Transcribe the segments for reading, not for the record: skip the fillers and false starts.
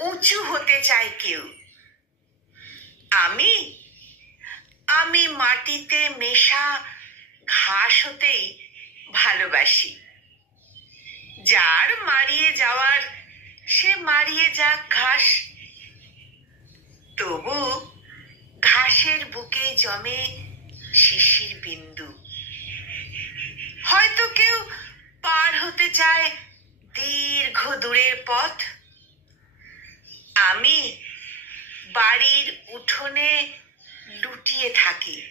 উঁচু হতে চায় কেউ। আমি আমি মাটিতে মেশা ঘাস হতেই ভালোবাসি। যার মারিয়ে যাওয়ার সে মারিয়ে যাক ঘাস। তবু ঘাসের বুকে জমে শিশির বিন্দু। হয়তো কেউ পার হতে চায় দীর্ঘ দূরের পথ। আমি বাড়ির উঠোনে লুটিয়ে থাকি।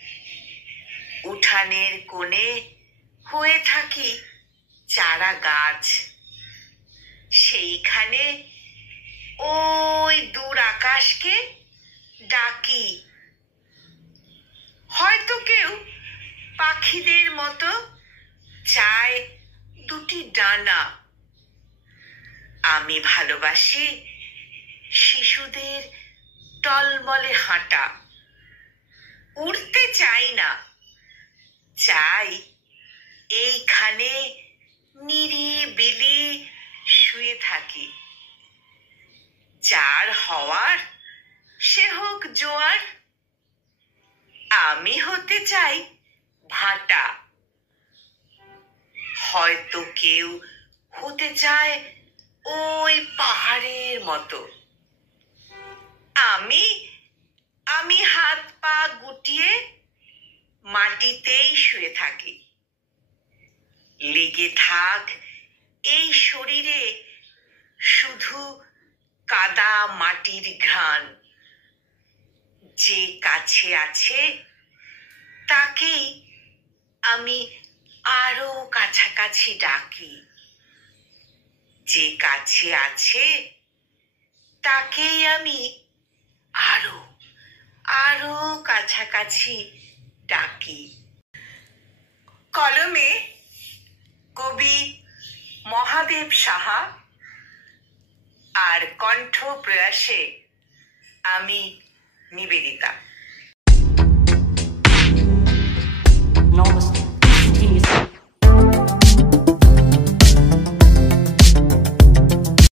উঠানের কোণে হয়ে থাকি চারা গাছ। সেইখানে ওই দূর আকাশকে ডাকি। হয়তো কেউ পাখিদের মতো চায় দুটি ডানা। আমি ভালোবাসি শিশুদের টলমলে হাঁটা। উড়তে চাই না, চাই এইখানে নিরিবিলি শুয়ে থাকি। যার হওয়ার সে হোক জোয়ার। আমি হতে চাই ভাটা। হয়তো কেউ হতে চায় ওই পাহাড়ের মতো। আমি আমি হাত পা গুটিয়ে মাটিতেই শুয়ে থাকি। লেগে থাক এই শরীরে শুধু কাদা মাটির ঘ্রাণ। যে কাছে আছে তাকেই আমি আরো কাছাকাছি ডাকি। যে কাছে আছে তাকেই আমি আরো আরো কাছাকাছি ডাকি। কলমে কবি মহাদেব সাহা, আর কণ্ঠ প্রয়াসে আমি নিবেদিতা।